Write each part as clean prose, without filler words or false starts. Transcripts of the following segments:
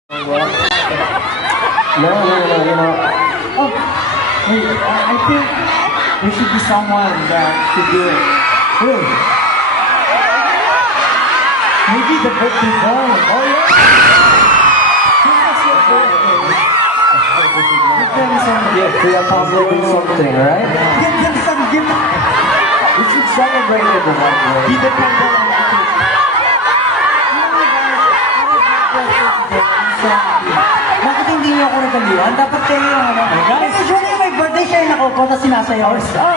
No. Oh, wait, I think there should be someone that should do it. Who? Maybe the birthday boy. Oh yeah. Since it's your birthday, give them some gift to accomplish something, right? Give them some gift. We should celebrate it the right way. Be dependent on the kid. Bakit hindi niyo ako nagaliwan? Dapat kayo yung ano. Guys, usually may birthday siya yung nakaupo na sinasayaw.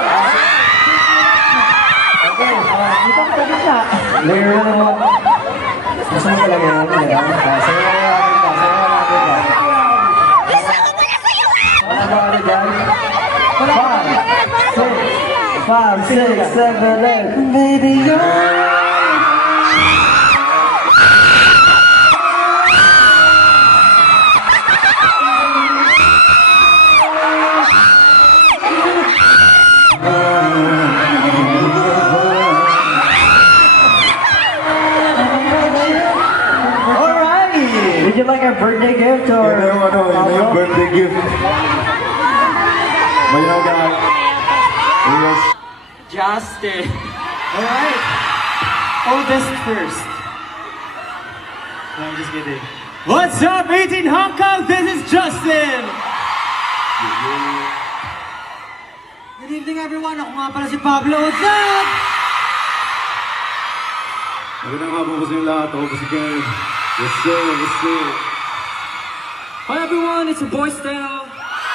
Okay, dito ang tabi na. Layer na. Gusto mo talaga yun? Sayaw natin ka. Wala ba ka na dyan? 5, 6, 7, 8. Baby, you're... Would you like a birthday gift or? Yung birthday gift. Mayaga. Yes. Justin. Alright. Oldest first. No, I'm just kidding. What's up, 18 Hong Kong? This is Justin. Good evening, everyone. Ako nga pala si Pablo. What's up? Magandang hapon po sa inyo lahat. Ako po si Ken. Yes sir, yes sir. Hi everyone, it's your boy Stell.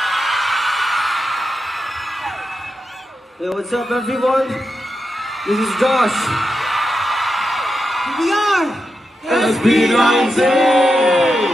Hey, what's up everyone? This is Josh. Here we are! SB19!